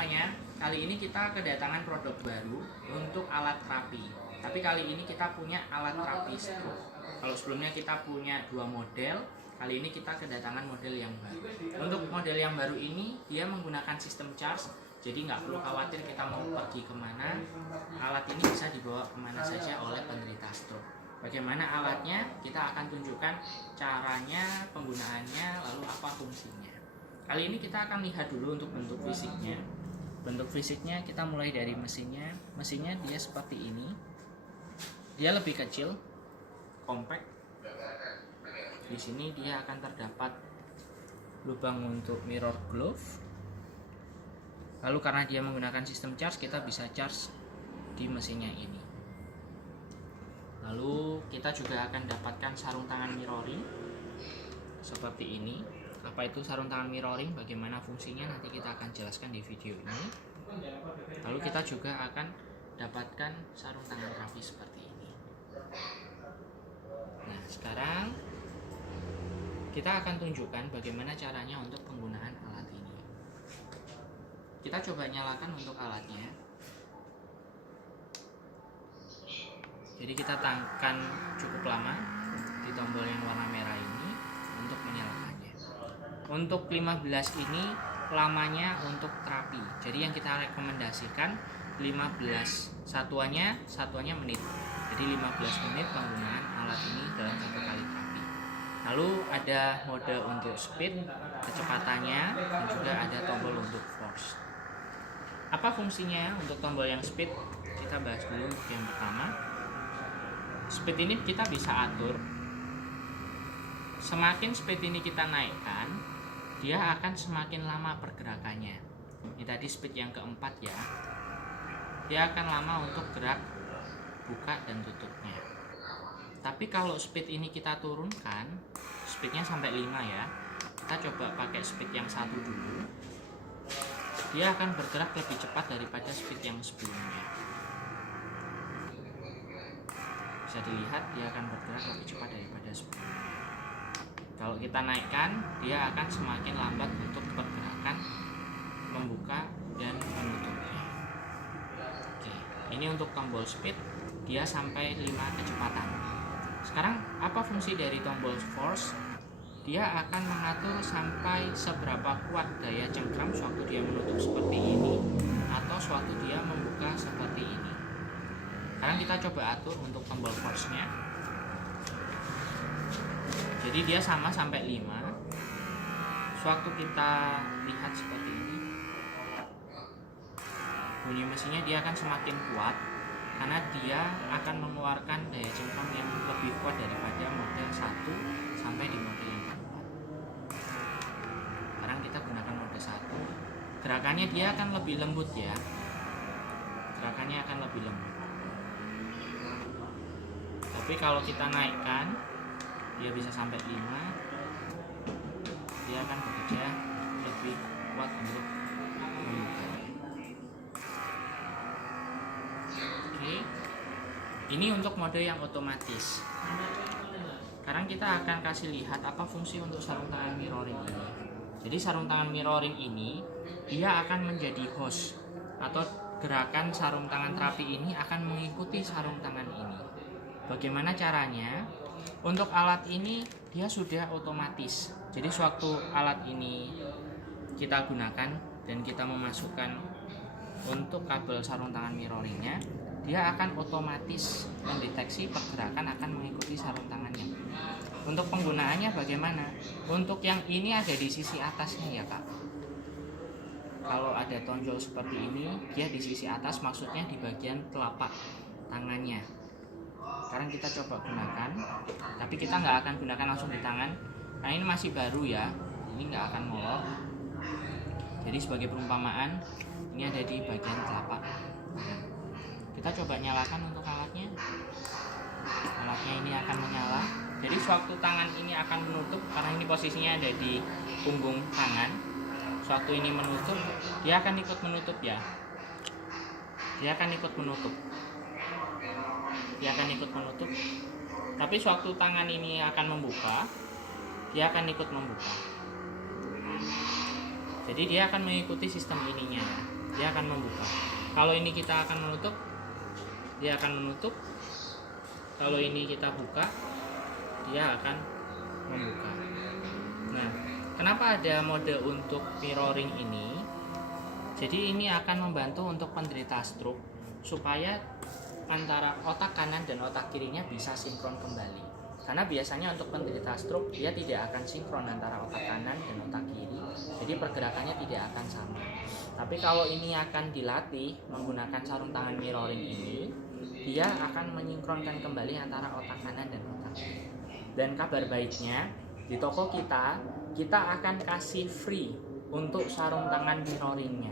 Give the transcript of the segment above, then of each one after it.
semuanya, kali ini kita kedatangan produk baru untuk alat terapi. Tapi kali ini kita punya alat terapi stroke. Kalau sebelumnya kita punya 2 model, kali ini kita kedatangan model yang baru. Untuk model yang baru ini, dia menggunakan sistem charge, jadi nggak perlu khawatir kita mau pergi kemana. Alat ini bisa dibawa kemana saja oleh penderita stroke. Bagaimana alatnya? Kita akan tunjukkan caranya, penggunaannya, lalu apa fungsinya. Kali ini kita akan lihat dulu untuk bentuk fisiknya. Bentuk fisiknya kita mulai dari mesinnya. Mesinnya dia seperti ini. Dia lebih kecil, compact. Di sini dia akan terdapat lubang untuk mirror glove. Lalu karena dia menggunakan sistem charge, kita bisa charge di mesinnya ini. Lalu kita juga akan dapatkan sarung tangan mirroring seperti ini. Apa itu sarung tangan mirroring, bagaimana fungsinya nanti kita akan jelaskan di video ini. Lalu kita juga akan dapatkan sarung tangan terapi seperti ini. Nah, sekarang kita akan tunjukkan bagaimana caranya untuk penggunaan alat ini. Kita coba nyalakan untuk alatnya. Jadi kita tekan cukup lama di tombol yang warna merah ini untuk menyalakannya. Untuk 15 ini lamanya untuk terapi. Jadi yang kita rekomendasikan 15 satuannya menit. Jadi 15 menit penggunaan alat ini dalam satu kali terapi. Lalu ada mode untuk speed, kecepatannya, dan juga ada tombol untuk force. Apa fungsinya untuk tombol yang speed? Kita bahas dulu untuk yang pertama. Speed ini kita bisa atur. Semakin speed ini kita naikkan, dia akan semakin lama pergerakannya. Ini tadi speed yang keempat ya. Dia akan lama untuk gerak buka dan tutupnya. Tapi kalau speed ini kita turunkan, speednya sampai 5 ya. Kita coba pakai speed yang 1 dulu. Dia akan bergerak lebih cepat daripada speed yang sebelumnya. Bisa dilihat dia akan bergerak lebih cepat daripada sebelumnya. Kalau kita naikkan, dia akan semakin lambat untuk pergerakan membuka dan menutupnya. Oke, ini untuk tombol speed, dia sampai 5 kecepatan. Sekarang apa fungsi dari tombol force? Dia akan mengatur sampai seberapa kuat daya cengkram sewaktu dia menutup seperti ini atau sewaktu dia membuka seperti ini. Sekarang kita coba atur untuk tombol force-nya. Jadi dia sama sampai 5. Sewaktu kita lihat seperti ini, bunyi mesinnya dia akan semakin kuat karena dia akan mengeluarkan daya cengkram yang lebih kuat daripada model 1 sampai di model yang keempat. Sekarang kita gunakan mode 1. Gerakannya dia akan lebih lembut ya. Gerakannya akan lebih lembut. Tapi kalau kita naikkan, dia bisa sampai 5. Dia akan bekerja lebih kuat untuk membukanya. Oke. Ini untuk mode yang otomatis. Sekarang kita akan kasih lihat apa fungsi untuk sarung tangan mirroring ini. Jadi sarung tangan mirroring ini dia akan menjadi host, atau gerakan sarung tangan terapi ini akan mengikuti sarung tangan ini. Bagaimana caranya? Untuk alat ini dia sudah otomatis. Jadi sewaktu alat ini kita gunakan dan kita memasukkan untuk kabel sarung tangan mirroringnya, dia akan otomatis mendeteksi pergerakan akan mengikuti sarung tangannya. Untuk penggunaannya bagaimana? Untuk yang ini ada di sisi atasnya ya Kak. Kalau ada tonjol seperti ini, dia di sisi atas, maksudnya di bagian telapak tangannya. Sekarang kita coba gunakan, tapi kita nggak akan gunakan langsung di tangan karena ini masih baru ya, ini nggak akan molor. Jadi sebagai perumpamaan, ini ada di bagian telapak. Kita coba nyalakan untuk alatnya. Alatnya ini akan menyala. Jadi sewaktu tangan ini akan menutup, karena ini posisinya ada di punggung tangan. Sewaktu ini menutup, dia akan ikut menutup ya. Dia akan ikut menutup. Dia akan ikut menutup. Tapi sewaktu tangan ini akan membuka, dia akan ikut membuka. Jadi dia akan mengikuti sistem ininya. dia akan membuka. Kalau ini kita akan menutup, dia akan menutup. Kalau ini kita buka, dia akan membuka. Nah, kenapa ada mode untuk mirroring ini? Jadi ini akan membantu untuk penderita stroke supaya antara otak kanan dan otak kirinya bisa sinkron kembali. Karena biasanya untuk penderita stroke dia tidak akan sinkron antara otak kanan dan otak kiri, jadi pergerakannya tidak akan sama. Tapi kalau ini akan dilatih menggunakan sarung tangan mirroring ini, dia akan menyinkronkan kembali antara otak kanan dan otak kiri. Dan kabar baiknya, di toko kita akan kasih free untuk sarung tangan mirroringnya.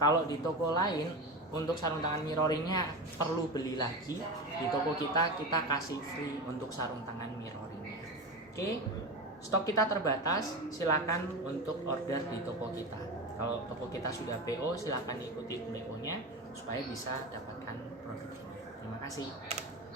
Kalau di toko lain untuk sarung tangan mirroringnya perlu beli lagi. Di toko kita kasih free untuk sarung tangan mirroringnya. Oke, stok kita terbatas, silakan untuk order di toko kita. Kalau toko kita sudah PO, silakan ikuti PO-nya supaya bisa dapatkan produknya. Terima kasih.